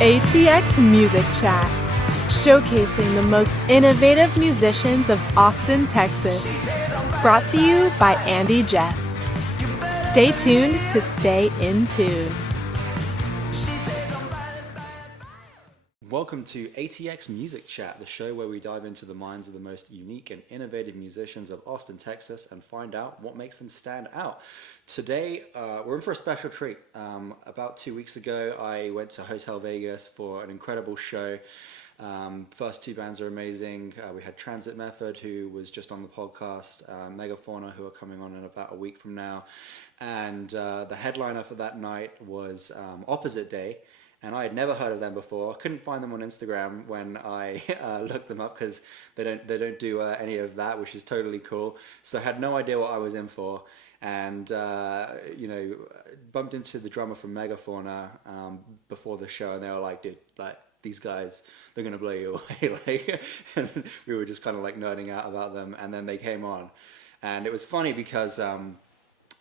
ATX Music Chat, showcasing the most innovative musicians of Austin, Texas. Brought to you by Andy Jeffs. Stay tuned to stay in tune. Welcome to ATX Music Chat, the show where we dive into the minds of the most unique and innovative musicians of Austin, Texas, and find out what makes them stand out. Today, we're in for a special treat. About 2 weeks ago, I went to Hotel Vegas for an incredible show. First two bands are amazing. We had Transit Method, who was just on the podcast, Megafauna, who are coming on in about a week from now. And the headliner for that night was Opposite Day. And I had never heard of them before. Couldn't find them on Instagram when I looked them up because they don't do any of that, which is totally cool. So I had no idea what I was in for, and bumped into the drummer from Megafauna before the show, and they were like, "Dude, like these guys, they're gonna blow you away!" Like, and we were just kind of like nerding out about them, and then they came on, and it was funny because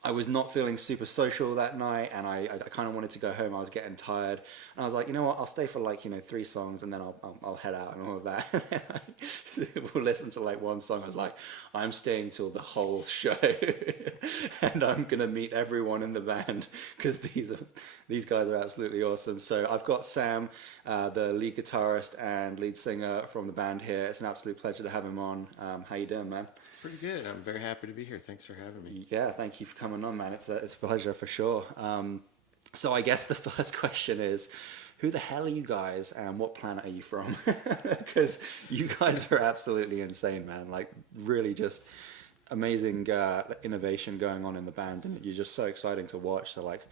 I was not feeling super social that night, and I kind of wanted to go home. I was getting tired, and I was like, you know what, I'll stay for like 3 songs, and then I'll head out and all of that. We'll listen to like one song. I was like, I'm staying till the whole show, and I'm gonna meet everyone in the band because these guys are absolutely awesome. So I've got Sam, the lead guitarist and lead singer from the band here. It's an absolute pleasure to have him on. How you doing, man? Pretty good. I'm very happy to be here. Thanks for having me. Yeah, thank you for coming on, man. It's a pleasure for sure. So I guess the first question is, who the hell are you guys and what planet are you from? Because you guys are absolutely insane, man. Like, really just amazing innovation going on in the band, and you're just so exciting to watch. So like,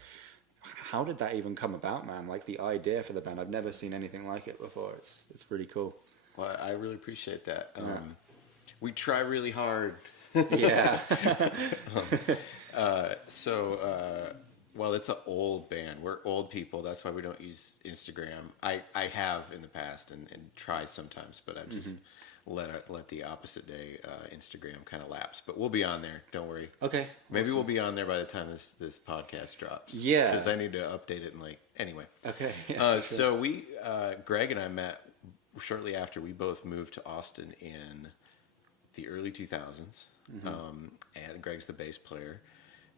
how did that even come about, man? Like the idea for the band, I've never seen anything like it before. It's pretty cool. Well, I really appreciate that. We try really hard. Yeah. Well, it's an old band. We're old people. That's why we don't use Instagram. I have in the past and try sometimes, but I've just let the Opposite Day Instagram kind of lapse. But we'll be on there. Don't worry. Okay. Maybe we'll be on there by the time this podcast drops. Yeah. Because I need to update it anyway. Okay. Yeah, so we, Greg and I met shortly after we both moved to Austin in the early 2000s, and Greg's the bass player,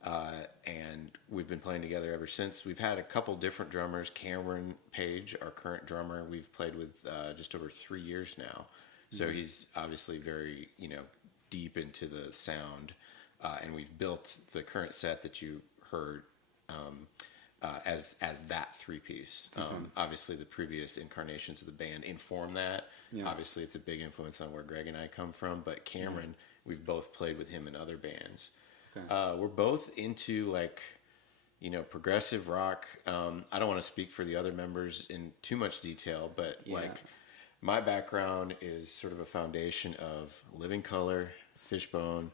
and we've been playing together ever since. We've had a couple different drummers. Cameron Page, our current drummer, we've played with just over 3 years now, so he's obviously very deep into the sound, and we've built the current set that you heard as that 3-piece. Obviously, the previous incarnations of the band inform that. Yeah. Obviously, it's a big influence on where Greg and I come from. But Cameron, we've both played with him in other bands. Okay. We're both into progressive rock. I don't want to speak for the other members in too much detail, but my background is sort of a foundation of Living Colour, Fishbone,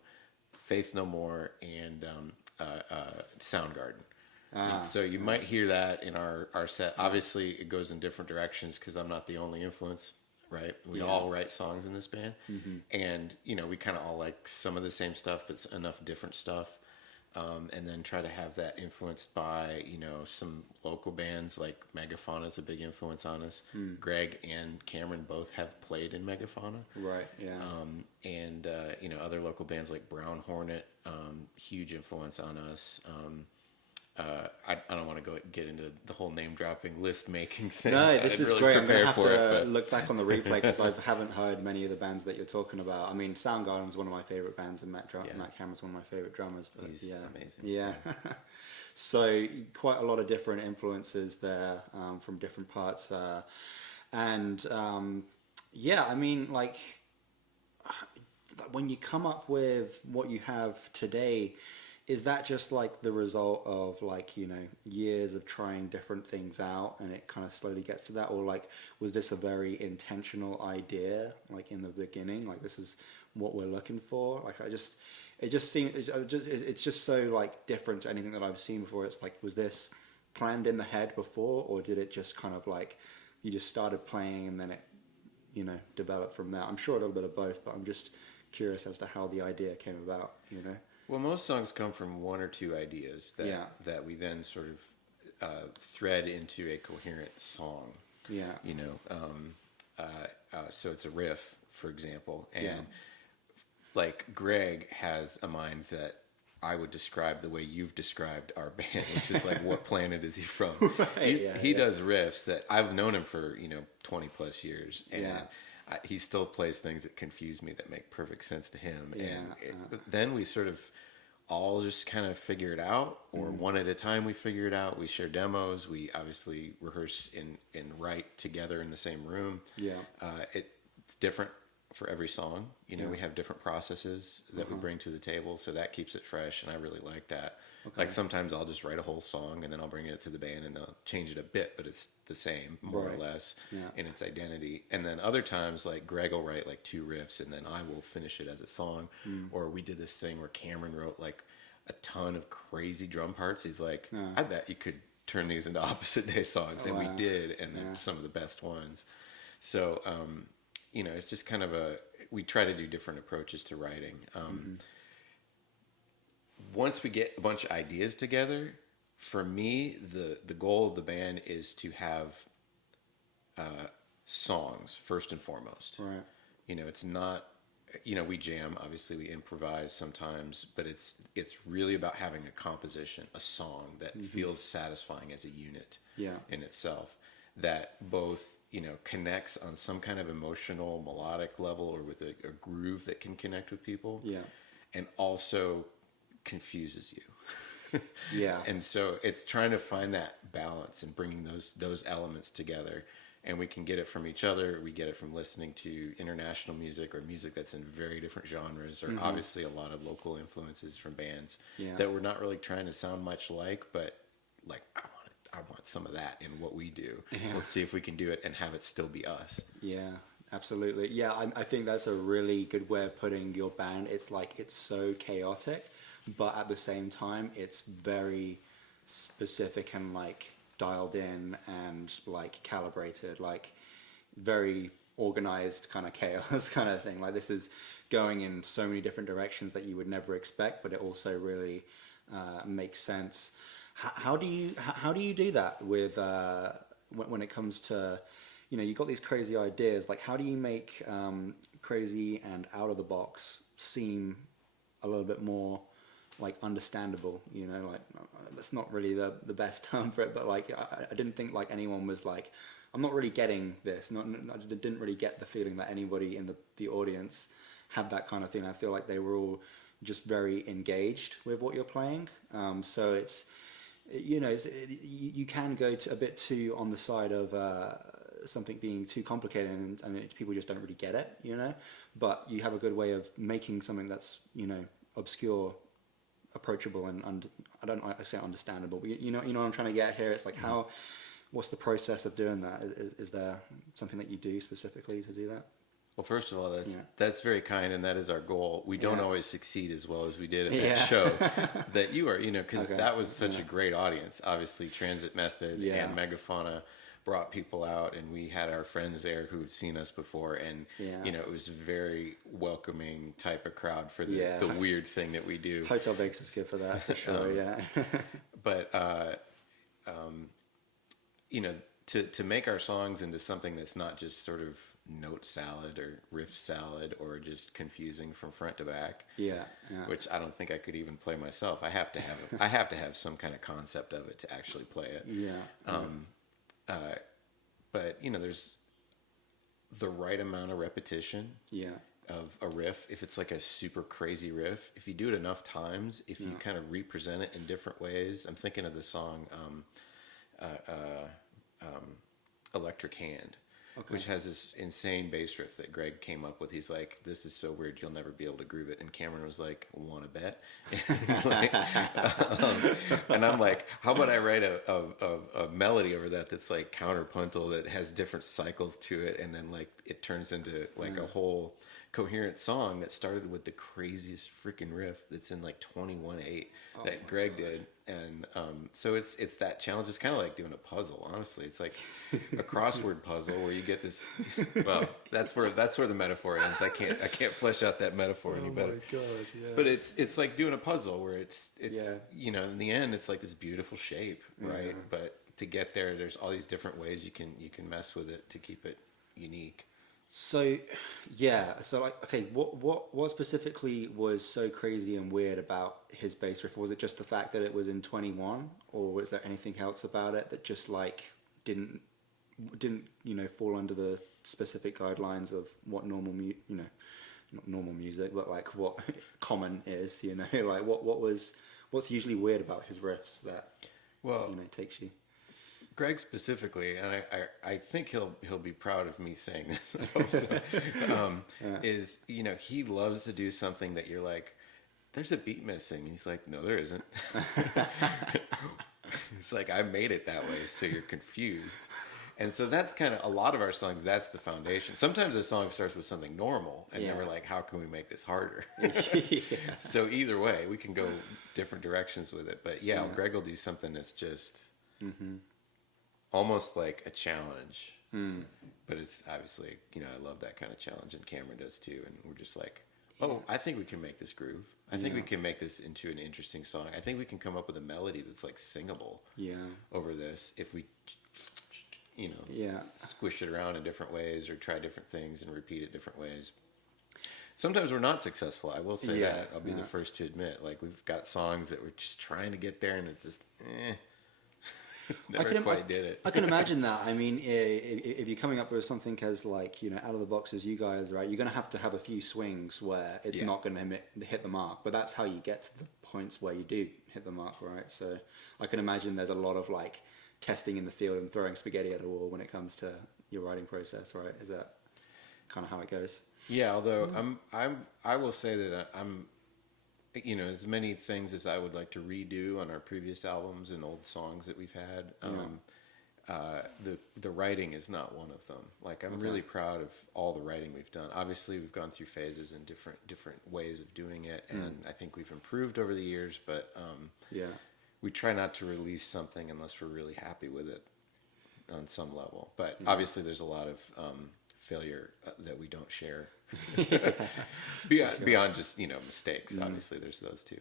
Faith No More, and Soundgarden. So you might hear that in our set. Obviously, it goes in different directions because I'm not the only influence, right? We all write songs in this band. And, we kind of all like some of the same stuff, but enough different stuff. And then try to have that influenced by, some local bands like Megafauna is a big influence on us. Greg and Cameron both have played in Megafauna. Right, yeah. And other local bands like Brown Hornet, huge influence on us. I don't want to get into the whole name dropping list making thing. No, this is really great. I'm gonna have to look back on the replay because I haven't heard many of the bands that you're talking about. I mean, Soundgarden is one of my favorite bands, and Matt Cameron's one of my favorite drummers. But he's amazing. Yeah. So quite a lot of different influences there from different parts, I mean, like when you come up with what you have today. Is that just like the result of years of trying different things out and it kind of slowly gets to that? Or like, was this a very intentional idea, like in the beginning, like this is what we're looking for? Like, it's just so like different to anything that I've seen before. It's like, was this planned in the head before, or did it just kind of like, you just started playing and then it developed from there? I'm sure a little bit of both, but I'm just curious as to how the idea came about, Well, most songs come from one or two ideas that we then sort of thread into a coherent song. Yeah. You know, so it's a riff, for example, and like Greg has a mind that I would describe the way you've described our band, which is like, what planet is he from? Right, he does riffs that I've known him for 20 plus years, and he still plays things that confuse me that make perfect sense to him. And then we sort of all just kind of figure it out, or one at a time we figure it out. We share demos. We obviously rehearse and write together in the same room. Yeah. It's different for every song. We have different processes that we bring to the table, so that keeps it fresh, and I really like that. Okay. Like sometimes I'll just write a whole song and then I'll bring it to the band and they'll change it a bit, but it's the same more or less in its identity. And then other times, like Greg will write like 2 riffs and then I will finish it as a song. Or we did this thing where Cameron wrote like a ton of crazy drum parts. He's like, I bet you could turn these into Opposite Day songs. And we did, and they're some of the best ones. So it's just kind of we try to do different approaches to writing. Once we get a bunch of ideas together, for me, the goal of the band is to have songs first and foremost. Right. It's not, we jam, obviously we improvise sometimes, but it's really about having a composition, a song that feels satisfying as a unit in itself, that both, connects on some kind of emotional, melodic level or with a groove that can connect with people. Yeah. And also confuses you. And so it's trying to find that balance and bringing those elements together. And we can get it from each other. We get it from listening to international music or music that's in very different genres, or obviously a lot of local influences from bands that we're not really trying to sound much like, but like, I want some of that in what we do. Let's see if we can do it and have it still be us. Yeah, absolutely. Yeah, I think that's a really good way of putting your band. It's like, it's so chaotic, but at the same time, it's very specific and like dialed in and like calibrated, like very organized kind of chaos kind of thing. Like this is going in so many different directions that you would never expect, but it also really makes sense. How do you do that with when it comes to, you've got these crazy ideas, like how do you make crazy and out of the box seem a little bit more like understandable, like that's not really the best term for it, but like I didn't think like anyone was like, I'm not really getting this. I didn't really get the feeling that anybody in the audience had that kind of thing. I feel like they were all just very engaged with what you're playing. So it's, you can go a bit too on the side of something being too complicated and people just don't really get it, but you have a good way of making something that's, obscure, approachable, and I say understandable, but you know what I'm trying to get here. It's like what's the process of doing that? Is there something that you do specifically to do that? Well, first of all, that's very kind, and that is our goal. We don't always succeed as well as we did at that show that you were, because that was such a great audience. Obviously, Transit Method and Megafauna brought people out, and we had our friends there who've seen us before, and it was a very welcoming type of crowd for the weird thing that we do. Hotel Vegas is good for that, for sure. But to make our songs into something that's not just sort of note salad or riff salad or just confusing from front to back, which I don't think I could even play myself. I have to have some kind of concept of it to actually play it. But there's the right amount of repetition of a riff. If it's like a super crazy riff, if you do it enough times, if you kind of represent it in different ways. I'm thinking of the song Electric Hand, which has this insane bass riff that Greg came up with. He's like, this is so weird, you'll never be able to groove it. And Cameron was like, wanna bet? And I'm like, how about I write a melody over that's like counterpuntal, that has different cycles to it, and then like it turns into like a whole coherent song that started with the craziest freaking riff that's in like 21/8 that Greg did. And so it's that challenge. It's kind of like doing a puzzle, honestly. It's like a crossword puzzle where you get this. Well, that's where the metaphor ends. I can't flesh out that metaphor any better. Oh my god! Yeah. But it's like doing a puzzle where it's you know, in the end it's like this beautiful shape, right? Yeah. But to get there, there's all these different ways you can mess with it to keep it unique. So, yeah. So, like, okay, what specifically was so crazy and weird about his bass riff? Was it just the fact that it was in 21, or was there anything else about it that just like didn't fall under the specific guidelines of what normal not normal music, but like what common is? Like what's usually weird about his riffs that takes you. Greg specifically, and I think he'll be proud of me saying this. I hope so. Is he loves to do something that you're like, there's a beat missing. And he's like, no, there isn't. It's like, I made it that way, so you're confused. And so that's kind of a lot of our songs. That's the foundation. Sometimes a song starts with something normal, and then we're like, how can we make this harder? So either way, we can go different directions with it. But Greg will do something that's just. Mm-hmm. Almost like a challenge, but it's obviously, I love that kind of challenge, and Cameron does too. And we're just like, I think we can make this groove. I think we can make this into an interesting song. I think we can come up with a melody that's like singable over this if we, squish it around in different ways or try different things and repeat it different ways. Sometimes we're not successful. I will say that. I'll be the first to admit. Like, we've got songs that we're just trying to get there, and it's just, Never quite did it. I can imagine that. I mean, if you're coming up with something as like, out of the box as you guys, right, you're going to have a few swings where it's not going to hit the mark. But that's how you get to the points where you do hit the mark, right? So I can imagine there's a lot of like testing in the field and throwing spaghetti at a wall when it comes to your writing process, right? Is that kind of how it goes? Yeah, although I will say that I'm as many things as I would like to redo on our previous albums and old songs that we've had, the writing is not one of them. Like, I'm really proud of all the writing we've done. Obviously, we've gone through phases and different ways of doing it, and I think we've improved over the years, but we try not to release something unless we're really happy with it on some level. But obviously, there's a lot of failure that we don't share. Beyond just mistakes. Obviously there's those too.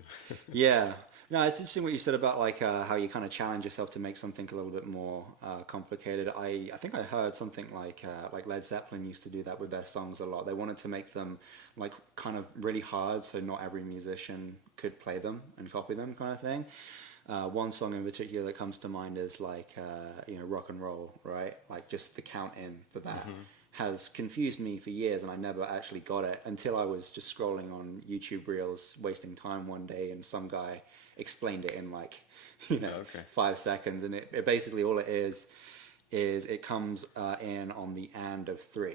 No, it's interesting what you said about like how you kind of challenge yourself to make something a little bit more complicated. I think I heard something like Led Zeppelin used to do that with their songs a lot. They wanted to make them like kind of really hard so not every musician could play them and copy them, kind of thing. One song in particular that comes to mind is like Rock and Roll, right? Like just the count in for that. Has confused me for years, and I never actually got it until I was just scrolling on YouTube Reels, wasting time one day, and some guy explained it in like 5 seconds, and it basically all it is it comes in on the and of 3,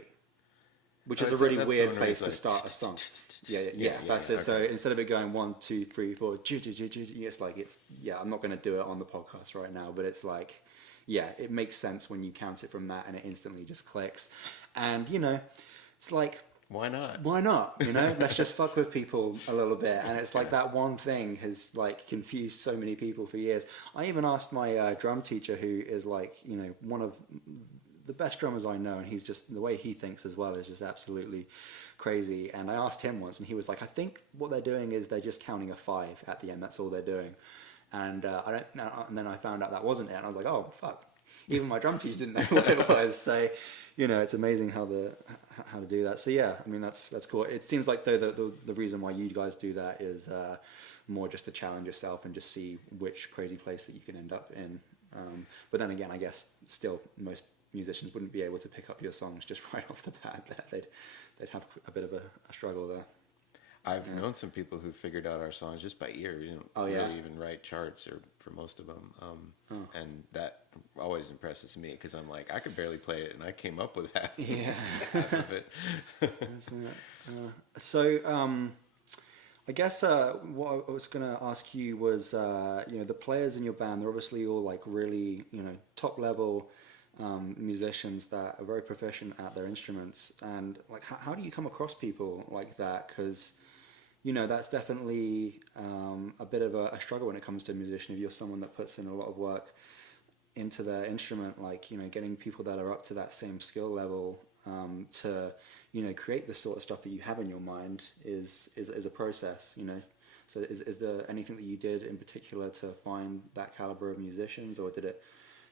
which is a really weird place to start a song. That's it. So instead of it going 1, 2, 3, 4, it's like I'm not going to do it on the podcast right now, but it's like. Yeah, it makes sense when you count it from that, and it instantly just clicks. And, it's like... Why not? Why not? Let's just fuck with people a little bit. And it's like that one thing has, like, confused so many people for years. I even asked my drum teacher, who is, like, one of the best drummers I know, and he's just... The way he thinks as well is just absolutely crazy. And I asked him once, and he was like, I think what they're doing is they're just counting a 5 at the end. That's all they're doing. And and then I found out that wasn't it, and I was like, oh fuck! Even my drum teacher didn't know what it was. So, it's amazing how to do that. So yeah, I mean that's cool. It seems like though the reason why you guys do that is more just to challenge yourself and just see which crazy place that you can end up in. But then again, I guess still most musicians wouldn't be able to pick up your songs just right off the bat. They'd have a bit of a struggle there. I've known some people who figured out our songs just by ear. We didn't really even write charts or for most of them. And that always impresses me because I'm like, I could barely play it, and I came up with half of it. So I guess what I was going to ask you was, the players in your band, they're obviously all like really, top level musicians that are very proficient at their instruments, and like how do you come across people like that? Because that's definitely a bit of a struggle when it comes to a musician. If you're someone that puts in a lot of work into their instrument, like getting people that are up to that same skill level to create the sort of stuff that you have in your mind is a process. So is there anything that you did in particular to find that caliber of musicians, or did it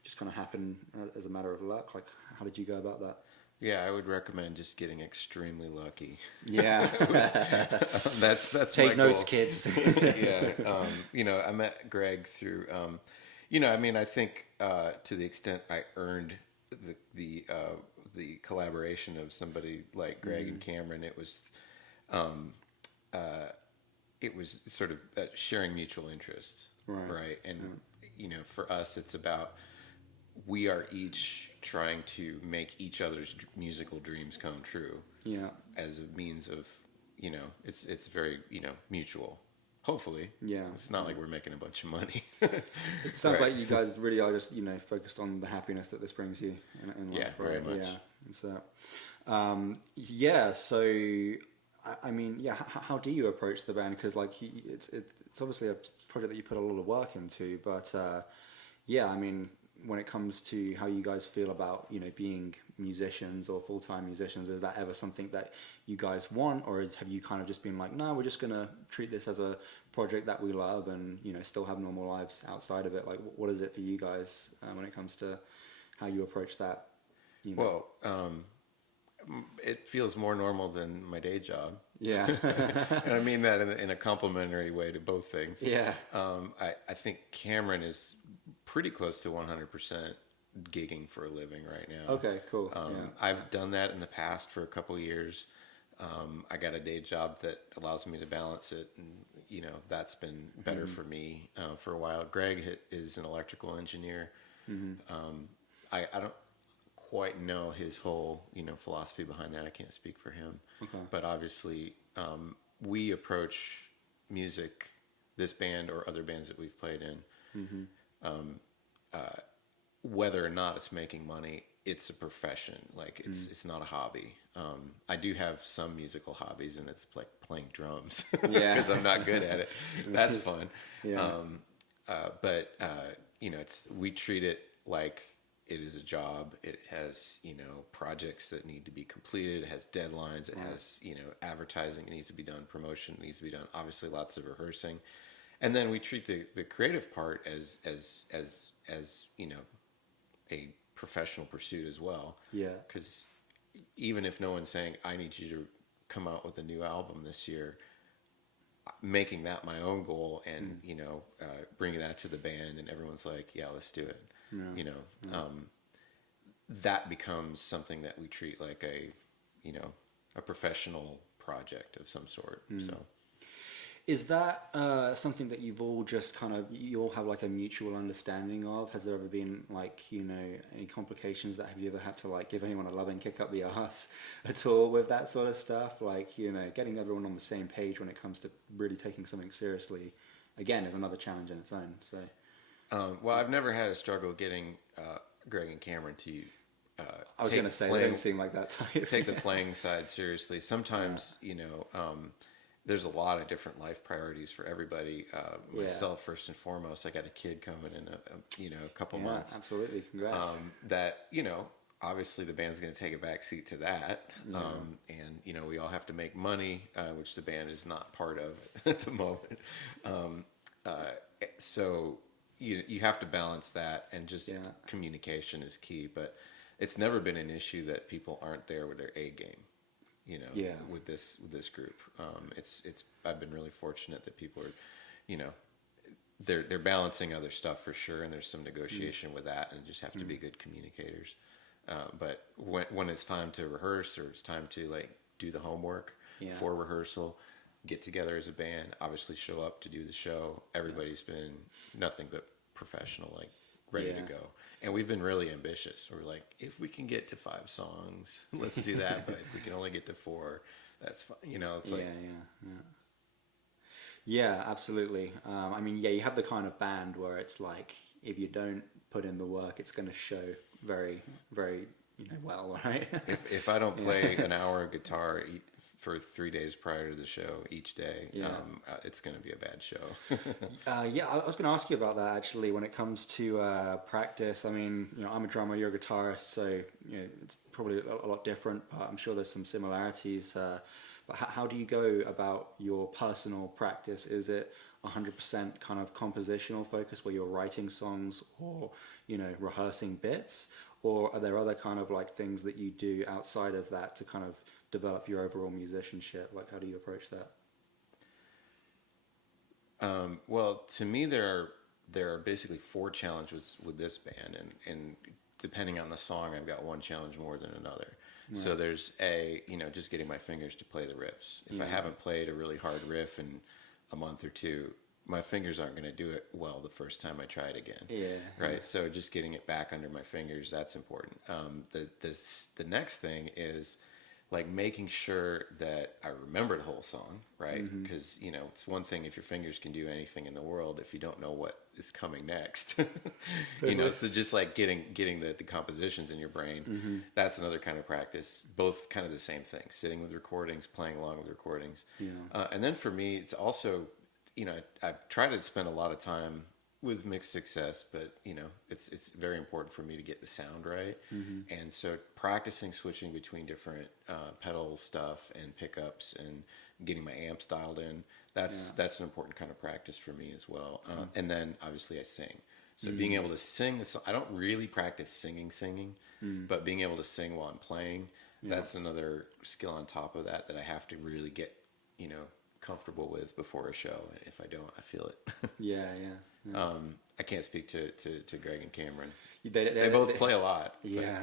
just kind of happen as a matter of luck? Like, how did you go about that? Yeah, I would recommend just getting extremely lucky. Yeah. That's Take my notes, goal. kids. Yeah. I met Greg through, I think to the extent I earned the collaboration of somebody like Greg and Cameron, it was sort of sharing mutual interests, right? And for us, it's about we are each trying to make each other's musical dreams come true. Yeah. As a means of, it's very mutual. Hopefully. Yeah. It's not like we're making a bunch of money. It sounds like you guys really are just focused on the happiness that this brings you in life. Yeah, very much. Yeah. So, so I mean, yeah. How do you approach the band? Because it's obviously a project that you put a lot of work into. But I mean, when it comes to how you guys feel about being musicians or full-time musicians, is that ever something that you guys want, or have you kind of just been like, no, we're just gonna treat this as a project that we love and still have normal lives outside of it? Like, what is it for you guys when it comes to how you approach that? Well, it feels more normal than my day job. Yeah. And I mean that in a complimentary way to both things. Yeah. I think Cameron is pretty close to 100% gigging for a living right now. Okay, cool. I've done that in the past for a couple years. I got a day job that allows me to balance it, and that's been better for me for a while. Greg is an electrical engineer. I don't quite know his whole philosophy behind that. I can't speak for him. Okay. But obviously we approach music, this band or other bands that we've played in, whether or not it's making money, it's a profession. Like it's not a hobby. I do have some musical hobbies, and it's like playing drums because I'm not good at it. That's fun. Yeah. But we treat it like it is a job. It has, projects that need to be completed. It has deadlines. It has, advertising. It needs to be done. Promotion needs to be done. Obviously, lots of rehearsing, and then we treat the creative part as a professional pursuit as well. Yeah. Because even if no one's saying, I need you to come out with a new album this year, making that my own goal and bringing that to the band, and everyone's like, yeah, let's do it. That becomes something that we treat like a professional project of some sort. So is that something that you've all just you all have like a mutual understanding of? Has there ever been any complications that have you ever had to give anyone a loving kick up the arse at all with that sort of stuff? Getting everyone on the same page when it comes to really taking something seriously, again, is another challenge in its own. So well, I've never had a struggle getting Greg and Cameron to I was going to say, they don't seem like that type. Take the playing side seriously. Sometimes, there's a lot of different life priorities for everybody. Myself, first and foremost, I got a kid coming in a couple months. Absolutely. Congrats. That, obviously the band's going to take a back seat to that. Yeah. And, we all have to make money, which the band is not part of at the moment. So you have to balance that, and just communication is key. But it's never been an issue that people aren't there with their A game, with this group. I've been really fortunate that people are, they're balancing other stuff for sure, and there's some negotiation with that, and just have to be good communicators. But when it's time to rehearse, or it's time to do the homework for rehearsal, get together as a band, obviously show up to do the show. Everybody's been nothing but professional, ready to go. And we've been really ambitious. We're like, if we can get to 5 songs, let's do that. But if we can only get to 4, that's fine. It's Yeah, absolutely. I mean, you have the kind of band where it's if you don't put in the work, it's going to show very, very, well, right? If I don't play an hour of guitar for 3 days prior to the show each day, it's going to be a bad show. Yeah, I was going to ask you about that actually. When it comes to practice, I mean, I'm a drummer, you're a guitarist, so it's probably a lot different. But I'm sure there's some similarities. But how do you go about your personal practice? Is it 100% kind of compositional focus where you're writing songs or rehearsing bits, or are there other kind of like things that you do outside of that to kind of develop your overall musicianship? Like, how do you approach that? Well, to me, there are basically 4 challenges with this band, and depending on the song, I've got one challenge more than another. Right. So there's just getting my fingers to play the riffs. If I haven't played a really hard riff in a month or two, my fingers aren't going to do it well the first time I try it again. Yeah. Right. Yeah. So just getting it back under my fingers, that's important. The next thing is like making sure that I remember the whole song, right? Because it's one thing if your fingers can do anything in the world if you don't know what is coming next. So just like getting the compositions in your brain, that's another kind of practice. Both kind of the same thing: sitting with recordings, playing along with recordings. Yeah. And then for me, it's also I try to spend a lot of time with mixed success, but it's very important for me to get the sound right. And so practicing switching between different pedal stuff and pickups and getting my amps dialed in, that's an important kind of practice for me as well. And then obviously I sing. So being able to sing the song, I don't really practice singing, but being able to sing while I'm playing, that's another skill on top of that I have to really get, comfortable with before a show. And if I don't, I feel it. Yeah. I can't speak to Greg and Cameron. They both play a lot. Yeah.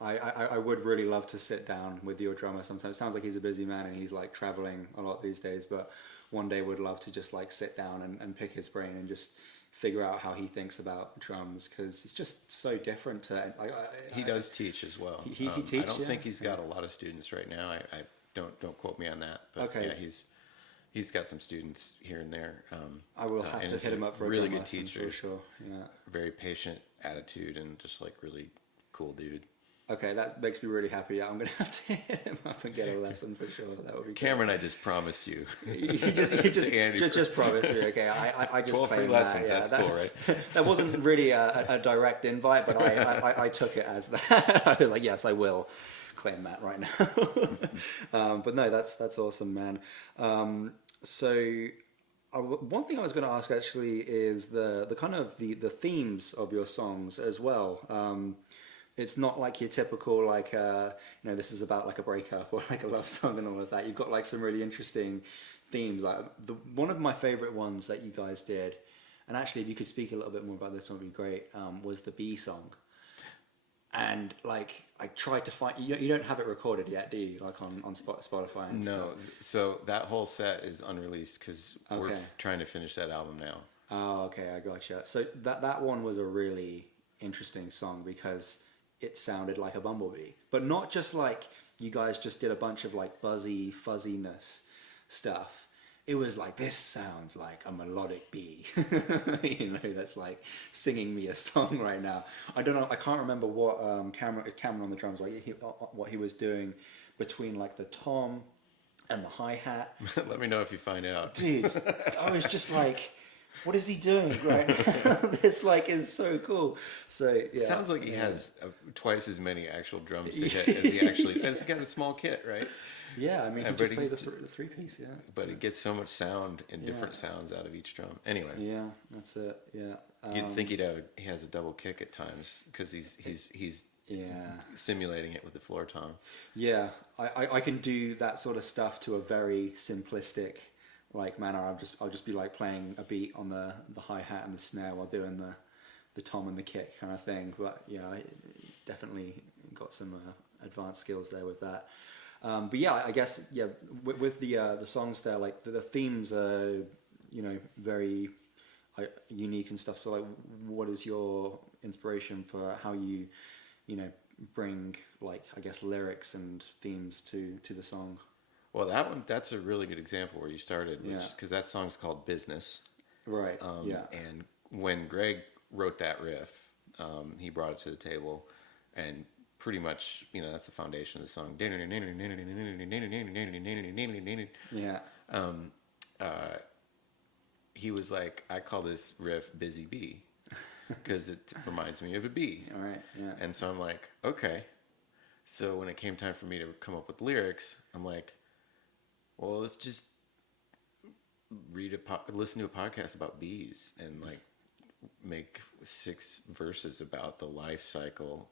I would really love to sit down with your drummer sometimes. It sounds like he's a busy man and he's like traveling a lot these days, but one day would love to just like sit down and pick his brain and just figure out how he thinks about drums, because it's just so different to... He does teach as well. He teaches. I don't think he's got a lot of students right now. I don't quote me on that, but okay. Yeah, he's got some students here and there. I will have to hit him up for a really good teacher. For sure. Yeah. Very patient attitude and just like really cool dude. Okay, that makes me really happy. Yeah, I'm gonna have to hit him up and get a lesson for sure. That would be Cameron. Cool. I just promised you. you just promised me. Okay, I just 12 free lessons. That's cool, right? That wasn't really a direct invite, but I took it as that. I was like, yes, I will claim that right now. But no, that's awesome, man. So one thing I was going to ask actually is the kind of the themes of your songs as well. It's not like your typical like this is about like a breakup or like a love song and all of that. You've got like some really interesting themes. Like one of my favorite ones that you guys did, and actually if you could speak a little bit more about this one would be great, was the Bee song. And like I tried to find, you don't have it recorded yet, do you? Like on Spotify and No, stuff? So that whole set is unreleased because we're trying to finish that album now. Oh, okay, I gotcha. So that one was a really interesting song because it sounded like a bumblebee, but not just like you guys just did a bunch of like buzzy fuzziness stuff. It was like, this sounds like a melodic bee, that's like singing me a song right now. I don't know, I can't remember what Cameron on the drums, what he was doing between like the tom and the hi-hat. Let me know if you find out. Dude, I was just like, what is he doing right now? This like is so cool. So yeah. It sounds like he has twice as many actual drums to hit as he actually has. Got a small kit, right? Yeah, I mean, he just plays the three-piece, yeah. But it gets so much sound and different sounds out of each drum. Anyway. Yeah, that's it, yeah. You'd think he has a double kick at times because he's simulating it with the floor tom. Yeah, I can do that sort of stuff to a very simplistic like manner. I'll just be like playing a beat on the hi-hat and the snare while doing the tom and the kick kind of thing. But yeah, I definitely got some advanced skills there with that. But yeah, I guess with the songs there, like the themes are very unique and stuff. So like, what is your inspiration for how you bring like I guess lyrics and themes to the song? Well, that's a really good example where you started, because that song's called Business. Right. And when Greg wrote that riff. He brought it to the table, and pretty much, that's the foundation of the song. Yeah. He was like, I call this riff Busy Bee because it reminds me of a bee. All right. Yeah. And so I'm like, okay. So when it came time for me to come up with lyrics, I'm like, well, let's just listen to a podcast about bees and like make 6 verses about the life cycle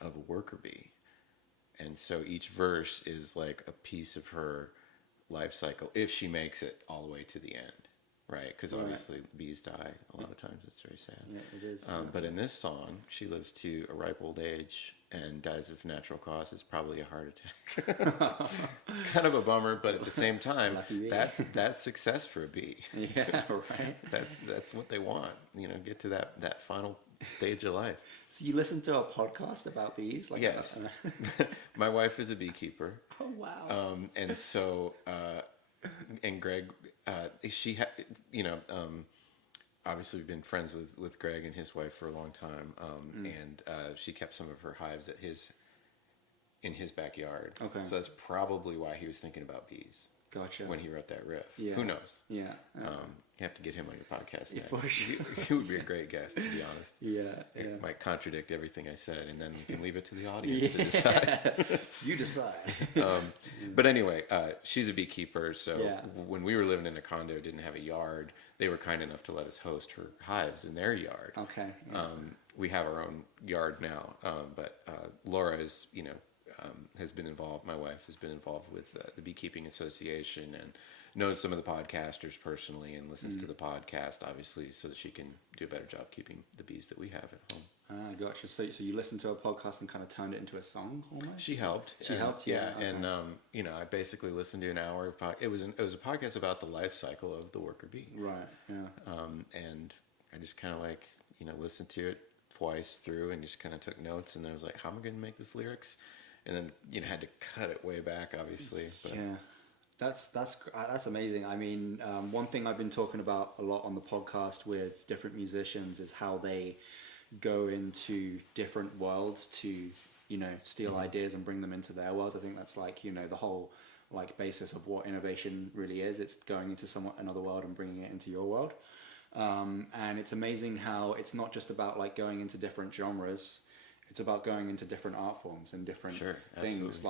of a worker bee. And so each verse is like a piece of her life cycle if she makes it all the way to the end, right? Because obviously bees die a lot of times. It's very sad. Yeah, it is. But in this song, she lives to a ripe old age and dies of natural causes, probably a heart attack. It's kind of a bummer, but at the same time, that's success for a bee. Yeah, right. That's what they want. Get to that final stage of life. So you listen to a podcast about bees? Like yes. My wife is a beekeeper. Oh, wow. And so, and Greg, obviously we've been friends with Greg and his wife for a long time. And she kept some of her hives in his backyard. Okay. So that's probably why he was thinking about bees. Gotcha. When he wrote that riff. Yeah. Who knows? Yeah. You have to get him on your podcast next. For sure. He would be a great guest, to be honest. Yeah. It might contradict everything I said, and then we can leave it to the audience to decide. You decide. But anyway, she's a beekeeper, so when we were living in a condo, didn't have a yard, they were kind enough to let us host her hives in their yard. Okay. Yeah. We have our own yard now, but Laura is, has been involved. My wife has been involved with the Beekeeping Association and knows some of the podcasters personally and listens to the podcast, obviously, so that she can do a better job keeping the bees that we have at home. Gotcha. So you listened to a podcast and kind of turned it into a song almost? She helped. She helped? Yeah. Okay. And, I basically listened to an hour of it was a podcast about the life cycle of the worker bee. Right, yeah. And I just kind of listened to it twice through and just kind of took notes, and then I was like, how am I going to make this lyrics? And then, had to cut it way back, obviously. But. Yeah. That's amazing. I mean, one thing I've been talking about a lot on the podcast with different musicians is how they go into different worlds to, steal ideas and bring them into their worlds. I think that's the whole basis of what innovation really is. It's going into another world and bringing it into your world. And it's amazing how it's not just about going into different genres. It's about going into different art forms and different things.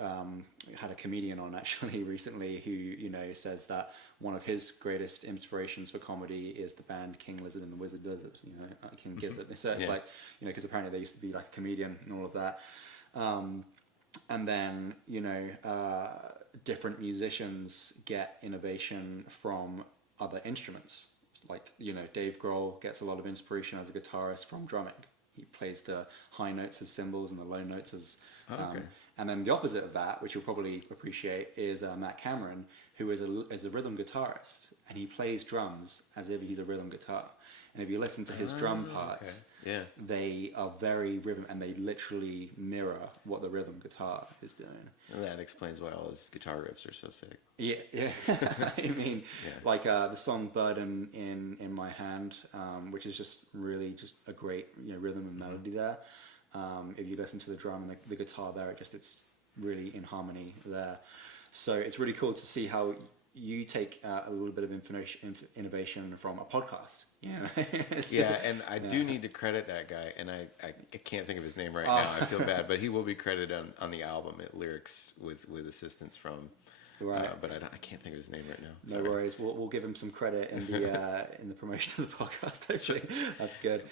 Had a comedian on actually recently who says that one of his greatest inspirations for comedy is the band King Lizard and the Wizard Blizzard. King Gizzard. So it's because apparently there used to be a comedian and all of that. And then different musicians get innovation from other instruments. Dave Grohl gets a lot of inspiration as a guitarist from drumming. He plays the high notes as cymbals and the low notes as and then the opposite of that, which you'll probably appreciate, is Matt Cameron, who is a rhythm guitarist, and he plays drums as if he's a rhythm guitar. And if you listen to his drum parts, they are very rhythm, and they literally mirror what the rhythm guitar is doing. And that explains why all his guitar riffs are so sick. Yeah. I mean, the song "Bird in My Hand," which is just really just a great rhythm and melody there. If you listen to the drum and the guitar there, it's really in harmony there. So it's really cool to see how you take a little bit of innovation from a podcast. And I do need to credit that guy, and I can't think of his name right now. I feel bad, but he will be credited on the album at lyrics with assistance from. Right. But I can't think of his name right now. Sorry. No worries. We'll give him some credit in the promotion of the podcast. Actually, that's good.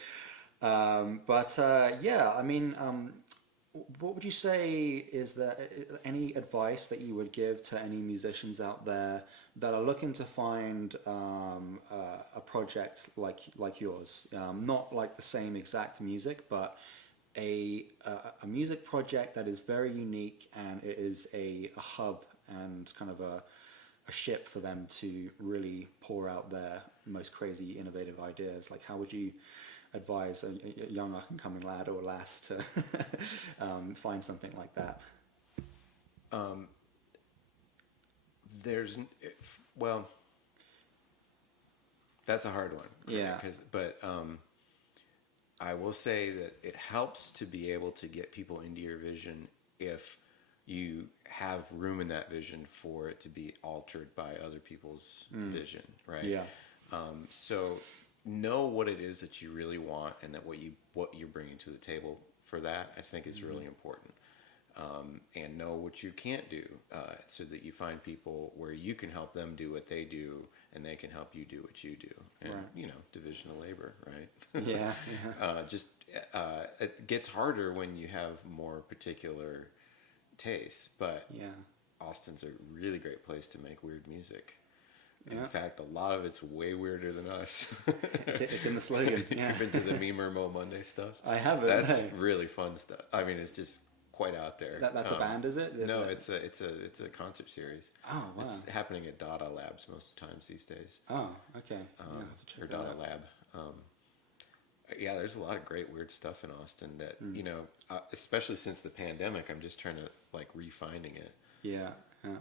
What would you say is there any advice that you would give to any musicians out there that are looking to find a project like yours, not like the same exact music, but a music project that is very unique and it is a hub and kind of a ship for them to really pour out their most crazy innovative ideas? How would you advise a young up-and-coming lad or lass to find something like that? That's a hard one. Yeah. But I will say that it helps to be able to get people into your vision if you have room in that vision for it to be altered by other people's vision, right? Yeah. So know what it is that you really want, and that what you're bringing to the table for that, I think, is really important. And know what you can't do, so that you find people where you can help them do what they do, and they can help you do what you do. And, Right. Division of labor, right? Yeah. It gets harder when you have more particular tastes, but Yeah. Austin's a really great place to make weird music. In Yeah. fact, a lot of it's way weirder than us. It's in the slogan. Yeah. You've been to the Memer Mo Monday stuff? I haven't. That's no. really fun stuff. I mean, it's just quite out there. That's a band, is it? No, it's a concert series. Oh, wow. It's happening at Dada Labs most times these days. Oh, okay. Yeah, I'll have to check Or that Dada out. Lab. Yeah, there's a lot of great weird stuff in Austin that especially since the pandemic, I'm just trying to refining it. Yeah. Yeah.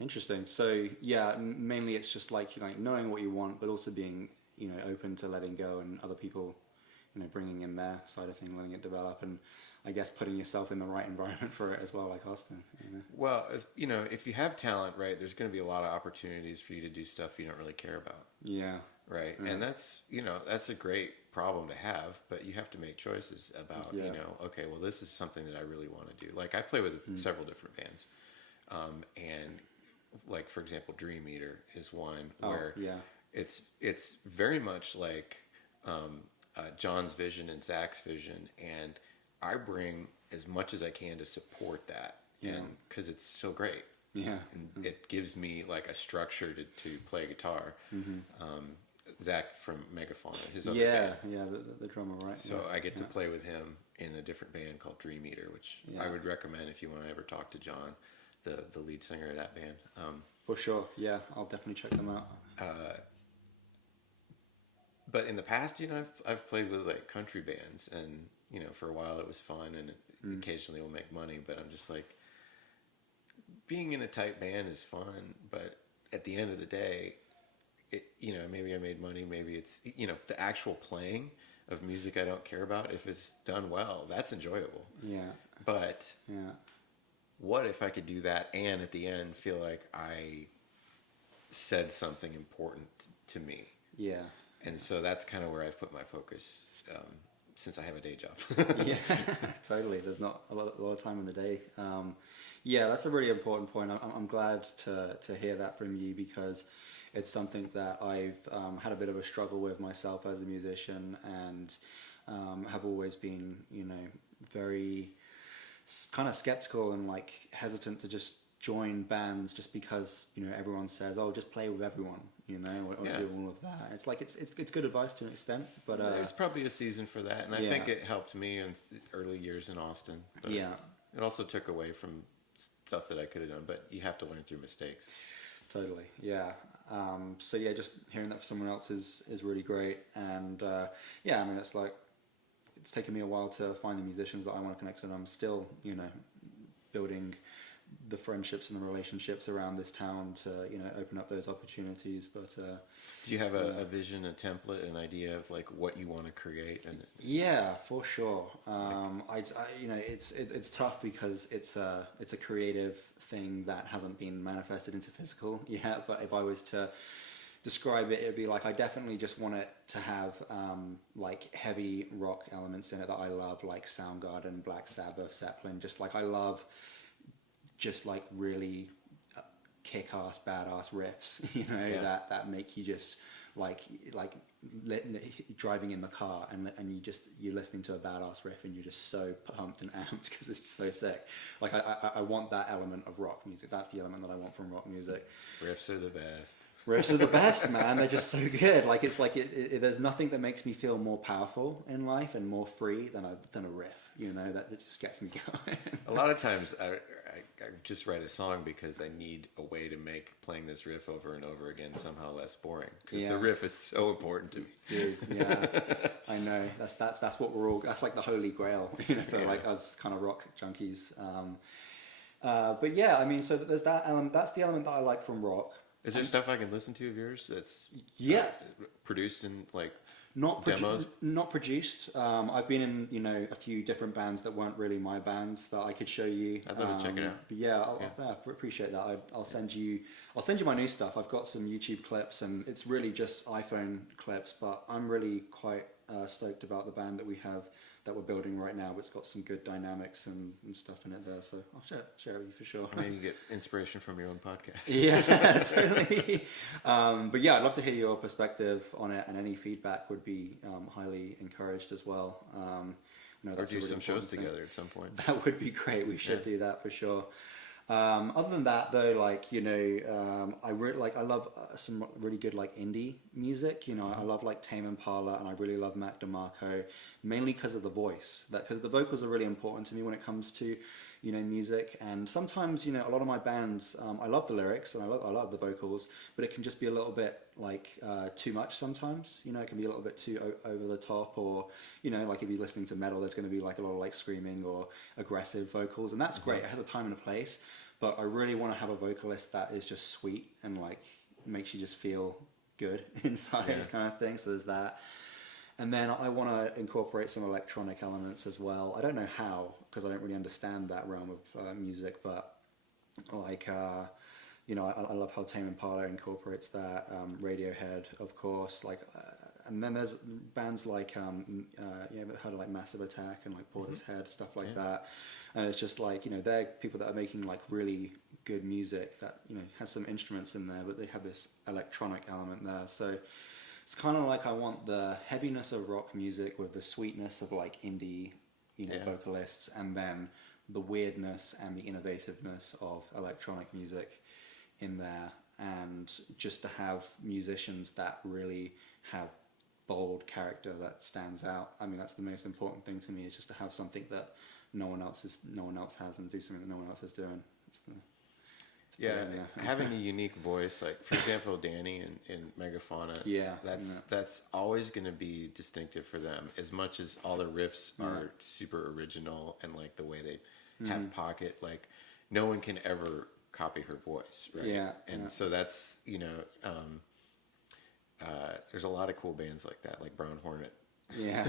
Interesting. So yeah, mainly it's just like knowing what you want, but also being open to letting go and other people bringing in their side of thing, letting it develop, and I guess putting yourself in the right environment for it as well, like Austin. Well, if you have talent, right, there's going to be a lot of opportunities for you to do stuff you don't really care about. Yeah. Right. Yeah. And that's a great problem to have, but you have to make choices about, okay, well, this is something that I really want to do. Like, I play with several different bands. And like, for example, Dream Eater is one where it's very much like John's vision and Zach's vision, and I bring as much as I can to support that, and because it's so great. Yeah. And it gives me like a structure to play guitar. Zach from Megafauna, his other band. Yeah, the drummer, right? So I get to play with him in a different band called Dream Eater, which I would recommend if you want to ever talk to John, the lead singer of that band. For sure, yeah, I'll definitely check them out. But in the past, I've played with like country bands, and for a while it was fun, and occasionally we'll make money. But I'm just like, being in a tight band is fun, but at the end of the day, maybe I made money, maybe it's the actual playing of music I don't care about. If it's done well, that's enjoyable. Yeah. But Yeah. what if I could do that and at the end feel like I said something important to me? Yeah. And so that's kind of where I've put my focus since I have a day job. Yeah, totally. There's not a lot of time in the day. Yeah, that's a really important point. I'm glad to hear that from you, because it's something that I've had a bit of a struggle with myself as a musician, and have always been, very kind of skeptical and like hesitant to just join bands just because everyone says, oh, just play with everyone, or do all of that. It's like it's good advice to an extent, but there's probably a season for that, and I think it helped me in early years in Austin. But it also took away from stuff that I could have done, but you have to learn through mistakes. Totally, yeah. So yeah, just hearing that from someone else is really great, and yeah, I mean, it's taken me a while to find the musicians that I want to connect to, and I'm still building the friendships and the relationships around this town to open up those opportunities. But do you have a vision, a template, an idea of like what you want to create? And yeah, for sure. It's tough because it's a creative thing that hasn't been manifested into physical yet. But if I was to describe it, it'd be like I definitely just want it to have like heavy rock elements in it that I love, like Soundgarden, Black Sabbath, Zeppelin. Just like I love just like really kick-ass, badass riffs, that make you just like driving in the car and you're listening to a badass riff and you're just so pumped and amped because it's just so sick. Like I want that element of rock music. That's the element that I want from rock music. Riffs are the best. Riffs are the best, man. They're just so good. Like it's like there's nothing that makes me feel more powerful in life and more free than a riff. That just gets me going. A lot of times I just write a song because I need a way to make playing this riff over and over again somehow less boring, because the riff is so important to me. Dude, yeah, I know. That's what we're all. That's like the holy grail, for like us kind of rock junkies. But yeah, I mean, so there's that element. That's the element that I like from rock. Is there stuff I can listen to of yours that's Yeah. produced in like Not demos? not produced. I've been in, a few different bands that weren't really my bands that I could show you. I'd love to check it out. But yeah, I appreciate that. I'll send you my new stuff. I've got some YouTube clips, and it's really just iPhone clips. But I'm really quite stoked about the band that we have that we're building right now. It's got some good dynamics and stuff in it there. So I'll share it with you for sure. Maybe you get inspiration from your own podcast. Yeah, totally. But yeah, I'd love to hear your perspective on it, and any feedback would be highly encouraged as well. Or do some shows together at some point. That would be great. We should do that for sure. Other than that, though, I love some really good indie music. I love Tame Impala, and I really love Mac DeMarco, mainly because of the voice. Because the vocals are really important to me when it comes to music. And sometimes a lot of my bands, I love the lyrics and I love the vocals, but it can just be a little bit too much sometimes. It can be a little bit too over the top, or if you're listening to metal, there's going to be a lot of screaming or aggressive vocals, and that's great. It has a time and a place, but I really want to have a vocalist that is just sweet and makes you just feel good inside, kind of thing. So there's that. And then I want to incorporate some electronic elements as well. I don't know how, because I don't really understand that realm of music, but I love how Tame Impala incorporates that. Radiohead, of course, and then there's bands you ever heard of Massive Attack and Portishead, stuff like that. And it's just they're people that are making really good music that has some instruments in there, but they have this electronic element there. So it's kind of I want the heaviness of rock music with the sweetness of indie, vocalists, and then the weirdness and the innovativeness of electronic music in there, and just to have musicians that really have bold character that stands out. I mean, that's the most important thing to me, is just to have something that no one else has, and do something that no one else is doing. Having a unique voice, for example, Danny in Megafauna. That's always going to be distinctive for them. As much as all the riffs are super original, and the way they have pocket, no one can ever copy her voice, right? So that's there's a lot of cool bands like that, like Brown Hornet. I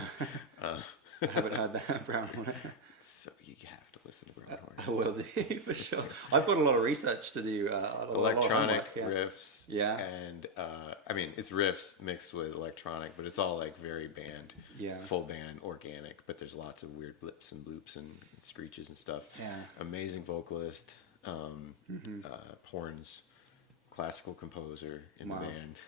haven't heard that, Brown Hornet. So you have to listen to Brown Hornet. I will do, for sure. I've got a lot of research to do. Electronic riffs. And I mean, it's riffs mixed with electronic, but it's all very band, full band, organic. But there's lots of weird blips and bloops and screeches and stuff. Amazing vocalist, horns, classical composer in the band.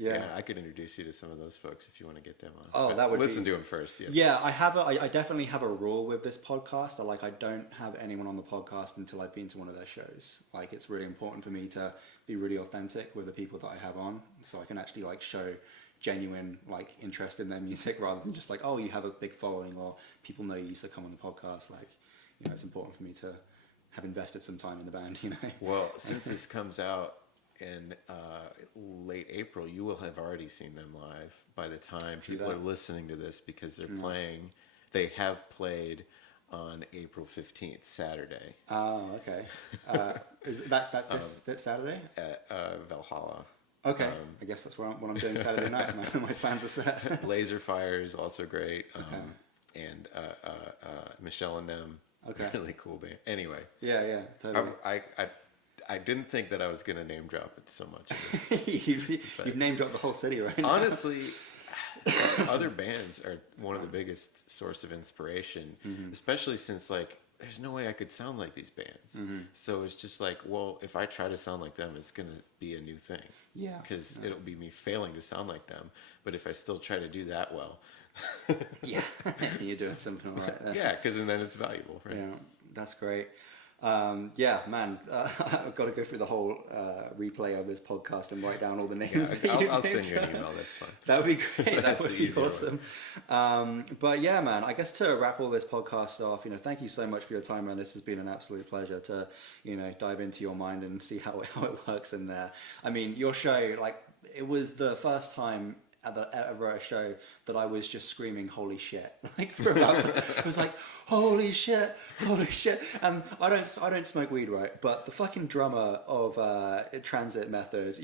I could introduce you to some of those folks if you want to get them on. Oh, that would listen to them first. I definitely have a rule with this podcast. I don't have anyone on the podcast until I've been to one of their shows. It's really important for me to be really authentic with the people that I have on, so I can actually show genuine interest in their music, rather than just oh, you have a big following, or people know you, so come on the podcast. It's important for me to have invested some time in the band. Well, since this comes out in late April, you will have already seen them live by the time people are listening to this, because they're playing. They have played on April 15th, Saturday. Oh, okay. That's this Saturday? At Valhalla. Okay. I guess that's what I'm doing Saturday night. My plans are set. Laser Fire is also great. And Michelle and them. Okay. Really cool band. Anyway. Yeah, totally. I didn't think that I was going to name drop it so much. You've name dropped the whole city right now. Honestly, other bands are one of the biggest source of inspiration, especially since there's no way I could sound like these bands. So it's just well, if I try to sound like them, it's going to be a new thing. Because it'll be me failing to sound like them. But if I still try to do that well. You're doing something like that. Because then it's valuable, right? Yeah, that's great. I've got to go through the whole replay of this podcast and write down all the names. I'll send you an email. That's fine. That would be great. That would be awesome. But yeah, man, I guess to wrap all this podcast off, thank you so much for your time, man. This has been an absolute pleasure to, dive into your mind and see how it works in there. I mean, your show, it was the first time ever at a show that I was just screaming "Holy shit!" Like for about, it was like "Holy shit, holy shit!" And I don't smoke weed, right? But the fucking drummer of Transit Method,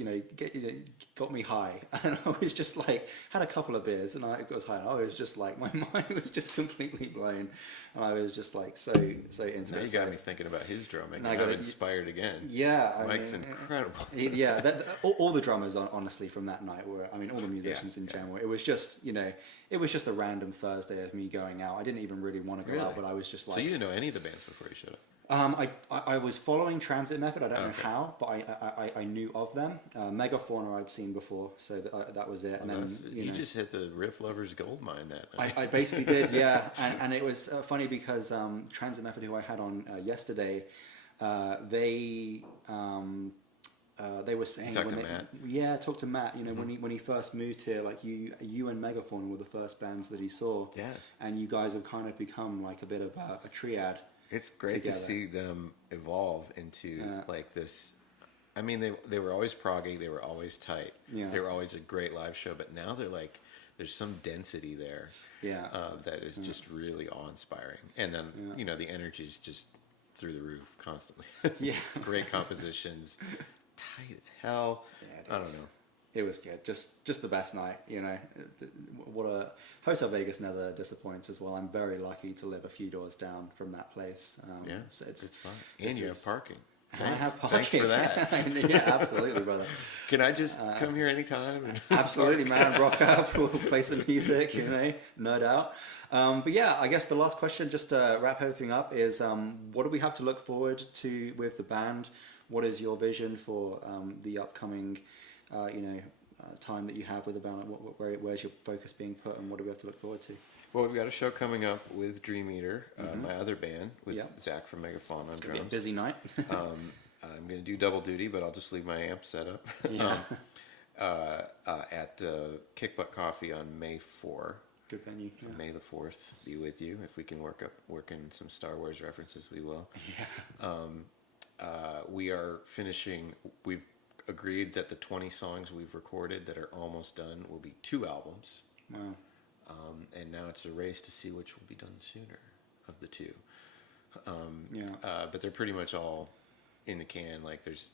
got me high, and I was just like, had a couple of beers, and I was high. And I was just like, my mind was just completely blown, and I was just like so into it. Now you got me thinking about his drumming. Now I'm inspired again. Yeah, Mike's incredible. Yeah, all the drummers, honestly, from that night were, I mean, all the musicians in general. It was just, it was just a random Thursday of me going out. I didn't even really want to go out, but I was just like. So you didn't know any of the bands before you showed up? I was following Transit Method. I don't know how, but I knew of them. Megafauna I'd seen before, so that was it. And then you just hit the riff lovers gold mine that night. I basically did, yeah. And it was funny because Transit Method, who I had on yesterday, they were saying talk to Matt. Yeah, talk to Matt. When he first moved here, like you and Megafauna were the first bands that he saw. Yeah, and you guys have kind of become like a bit of a triad. It's great together. To see them evolve into like this. I mean, they were always proggy. They were always tight. Yeah. They were always a great live show. But now they're like, there's some density there. Yeah. That is just really awe-inspiring. And then the energy is just through the roof constantly. Yeah. Great compositions. Tight as hell. Yeah, I don't know. It was good. Just the best night, What a Hotel Vegas never disappoints as well. I'm very lucky to live a few doors down from that place. It's fun. And you have parking. I have parking. Thanks for that. Yeah, absolutely, brother. Can I just come here anytime? Absolutely, man. Rock up. We'll play some music, no doubt. But yeah, I guess the last question, just to wrap everything up, is what do we have to look forward to with the band? What is your vision for the upcoming time that you have with the band? Where's your focus being put, and what do we have to look forward to? Well, we've got a show coming up with Dream Eater, my other band, with Zach from Megafauna on drums. It's going to be a busy night. I'm going to do double duty, but I'll just leave my amp set up. At Kick Butt Coffee on May 4. Good venue. Yeah. May the 4th be with you. If we can work in some Star Wars references, we will. Yeah. We are finishing. We've agreed that the 20 songs we've recorded that are almost done will be 2 albums. Wow. And now it's a race to see which will be done sooner of the 2. But they're pretty much all in the can. Like there's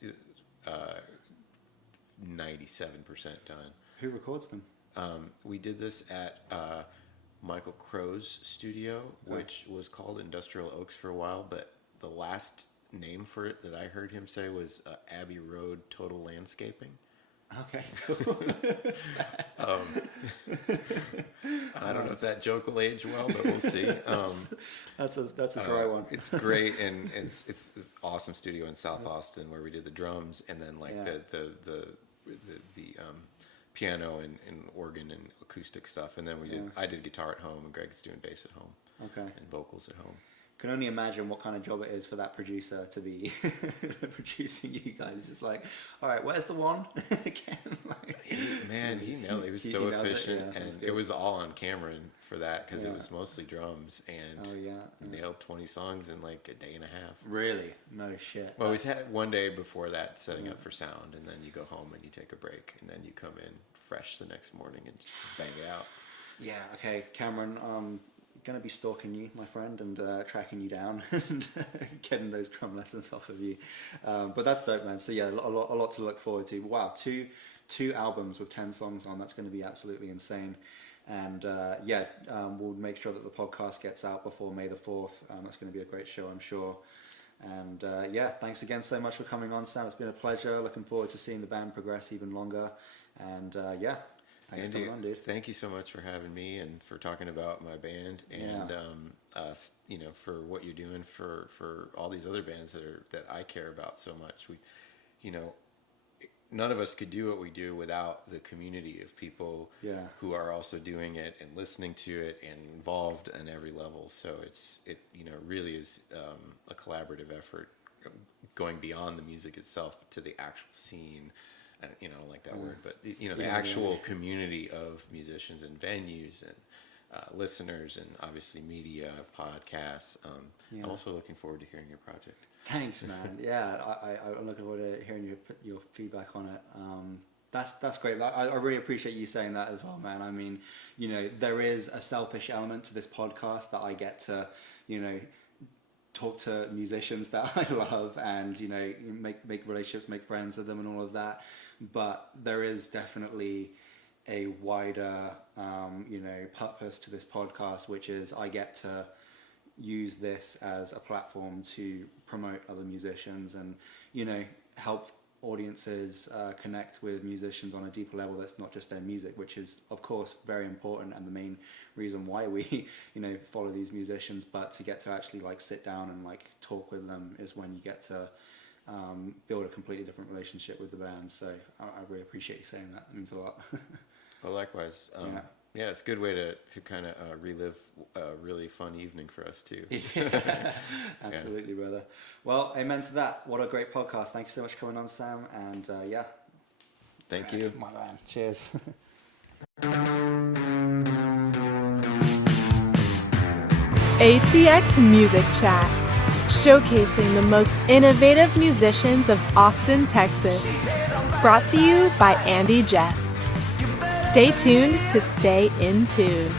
97% done. Who records them? We did this at Michael Crow's studio, which was called Industrial Oaks for a while, but the last name for it that I heard him say was Abbey Road Total Landscaping. Okay, cool. I don't know if that joke will age well, but we'll see. That's a dry one. It's great, and it's this awesome studio in South Austin where we did the drums, and then the piano and organ and acoustic stuff, and then I did guitar at home, and Greg's doing bass at home. Okay. And vocals at home. Can only imagine what kind of job it is for that producer to be producing you guys. It's just like, all right, where's the one again? He nailed it. He was so efficient, and it was all on camera for that because it was mostly drums, and nailed 20 songs in like a day and a half. Really? No shit. Well, we had one day before that setting up for sound, and then you go home and you take a break, and then you come in fresh the next morning and just bang it out. Yeah. Okay, Cameron. Going to be stalking you, my friend, and tracking you down and getting those drum lessons off of you. But that's dope, man. So yeah, a lot to look forward to. Wow, two albums with 10 songs on. That's going to be absolutely insane. And we'll make sure that the podcast gets out before May the 4th. That's going to be a great show, I'm sure. And thanks again so much for coming on, Sam. It's been a pleasure. Looking forward to seeing the band progress even longer. And thanks for coming on, dude. Thank you so much for having me and for talking about my band and us, for what you're doing for all these other bands that I care about so much. None of us could do what we do without the community of people who are also doing it and listening to it and involved on every level. So it really is a collaborative effort going beyond the music itself to the actual scene. I don't like that word, but the actual community of musicians and venues and listeners and obviously media, podcasts. I'm also looking forward to hearing your project. Thanks, man. I'm looking forward to hearing your feedback on it. That's great. I really appreciate you saying that as well, man. I mean, you know, there is a selfish element to this podcast that I get to, you know, talk to musicians that I love and, you know, make relationships, make friends with them and all of that. But there is definitely a wider, you know, purpose to this podcast, which is I get to use this as a platform to promote other musicians and, you know, help audiences connect with musicians on a deeper level that's not just their music, which is of course very important and the main reason why we you know follow these musicians, but to get to actually like sit down and like talk with them is when you get to build a completely different relationship with the band. So I really appreciate you saying that. It means a lot. Well, likewise. Yeah, it's a good way to kind of relive a really fun evening for us too. Yeah, absolutely, brother. Well, amen to that. What a great podcast. Thank you so much for coming on, Sam. And yeah. Thank you. My man. Cheers. ATX Music Chat, showcasing the most innovative musicians of Austin, Texas. Brought to you by Andy Jeffs. Stay tuned to stay in tune.